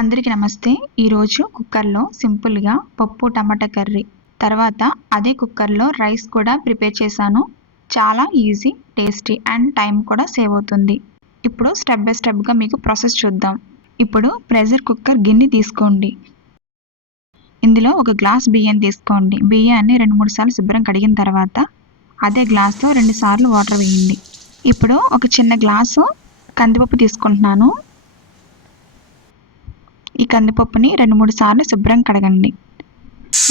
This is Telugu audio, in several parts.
అందరికీ నమస్తే. ఈరోజు కుక్కర్లో సింపుల్గా పప్పు టమాటా కర్రీ. తర్వాత అదే కుక్కర్లో రైస్ కూడా ప్రిపేర్ చేశాను. చాలా ఈజీ టేస్టీ అండ్ టైం కూడా సేవ్ అవుతుంది. ఇప్పుడు స్టెప్ బై స్టెప్గా మీకు ప్రాసెస్ చూద్దాం. ఇప్పుడు ప్రెషర్ కుక్కర్ గిన్నె తీసుకోండి. ఇందులో ఒక గ్లాస్ బియ్యం తీసుకోండి. బియ్యాన్ని రెండు మూడు సార్లు శుభ్రం కడిగిన తర్వాత అదే గ్లాస్లో రెండు సార్లు వాటర్ వేయండి. ఇప్పుడు ఒక చిన్న గ్లాసు కందిపప్పు తీసుకుంటున్నాను. ఈ కందిపప్పుని రెండు మూడు సార్లు శుభ్రం కడగండి.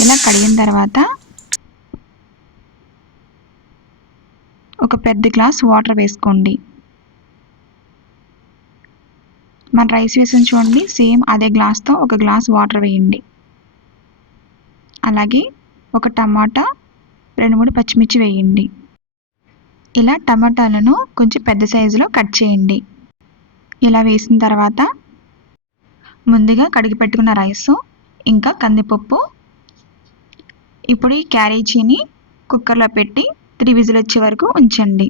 ఇలా కడిగిన తర్వాత ఒక పెద్ద గ్లాస్ వాటర్ వేసుకోండి. మన రైస్ వేసిన చూడండి సేమ్ అదే గ్లాస్తో ఒక గ్లాస్ వాటర్ వేయండి. అలాగే ఒక టమాటా రెండు మూడు పచ్చిమిర్చి వేయండి. ఇలా టమాటాలను కొంచెం పెద్ద సైజులో కట్ చేయండి. ఇలా వేసిన తర్వాత ముందుగా కడిగి పెట్టుకున్న రైసు ఇంకా కందిపప్పు. ఇప్పుడు ఈ క్యారేజీని కుక్కర్లో పెట్టి త్రీ విజిల్ వచ్చే వరకు ఉంచండి.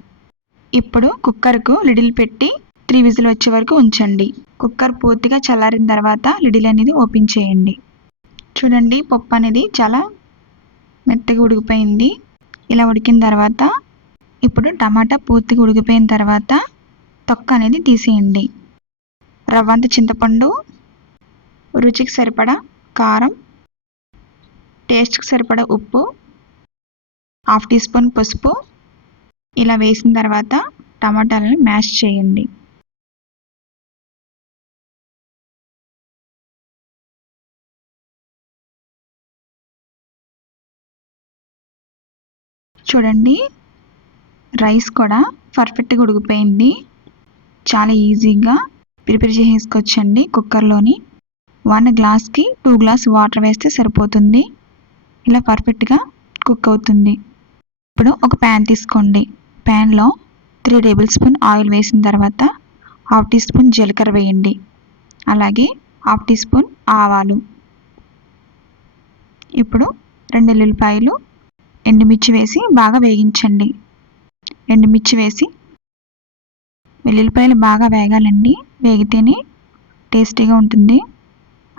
ఇప్పుడు కుక్కర్కు లిడిల్ పెట్టి త్రీ విజిల్ వచ్చే వరకు ఉంచండి. కుక్కర్ పూర్తిగా చల్లారిన తర్వాత లిడిల్ అనేది ఓపెన్ చేయండి. చూడండి పప్పు అనేది చాలా మెత్తగా ఉడికిపోయింది. ఇలా ఉడికిన తర్వాత ఇప్పుడు టమాటా పూర్తిగా ఉడికిపోయిన తర్వాత తొక్క అనేది తీసేయండి. రవ్వంత చింతపండు రుచికి సరిపడా కారం టేస్ట్కి సరిపడా ఉప్పు హాఫ్ టీ స్పూన్ పసుపు. ఇలా వేసిన తర్వాత టమాటాలను మ్యాష్ చేయండి. చూడండి రైస్ కూడా పర్ఫెక్ట్గా ఉడికిపోయింది. చాలా ఈజీగా ప్రిపేర్ చేసేసుకోవచ్చండి కుక్కర్లోని. వన్ గ్లాస్కి టూ గ్లాస్ వాటర్ వేస్తే సరిపోతుంది. ఇలా పర్ఫెక్ట్గా కుక్ అవుతుంది. ఇప్పుడు ఒక ప్యాన్ తీసుకోండి. ప్యాన్లో త్రీ టేబుల్ స్పూన్ ఆయిల్ వేసిన తర్వాత హాఫ్ టీ స్పూన్ జీలకర్ర వేయండి. అలాగే హాఫ్ టీ స్పూన్ ఆవాలు. ఇప్పుడు రెండు ఎల్లుల్లిపాయలు ఎండుమిర్చి వేసి బాగా వేగించండి. ఎండుమిర్చి వేసి వెల్లుల్లిపాయలు బాగా వేగాలండి. వేగితేనే టేస్టీగా ఉంటుంది.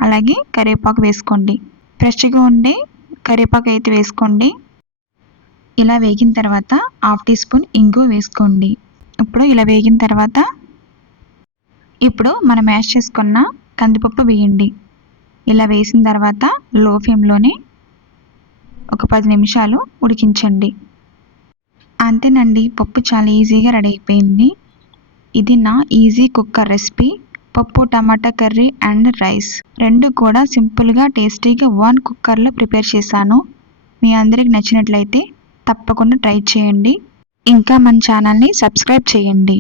అలాగే కరివేపాకు వేసుకోండి. ఫ్రెష్గా ఉండే కరివేపాకు అయితే వేసుకోండి. ఇలా వేగిన తర్వాత హాఫ్ టీ స్పూన్ ఇంగు వేసుకోండి. ఇప్పుడు ఇలా వేగిన తర్వాత ఇప్పుడు మనం మ్యాష్ చేసుకున్న కందిపప్పు వేయండి. ఇలా వేసిన తర్వాత లో ఫ్లేమ్లోనే ఒక పది నిమిషాలు ఉడికించండి. అంతేనండి పప్పు చాలా ఈజీగా రెడీ అయిపోయింది. ఇది నా ఈజీ కుక్కర్ రెసిపీ. పప్పు టమాటా కర్రీ అండ్ రైస్. రెండు కూడా సింపుల్గా టేస్టీగా వన్ కుక్కర్లో ప్రిపేర్ చేశాను. మీ అందరికి నచ్చినట్లయితే తప్పకుండా ట్రై చేయండి. ఇంకా మన ఛానల్ని సబ్స్క్రైబ్ చేయండి.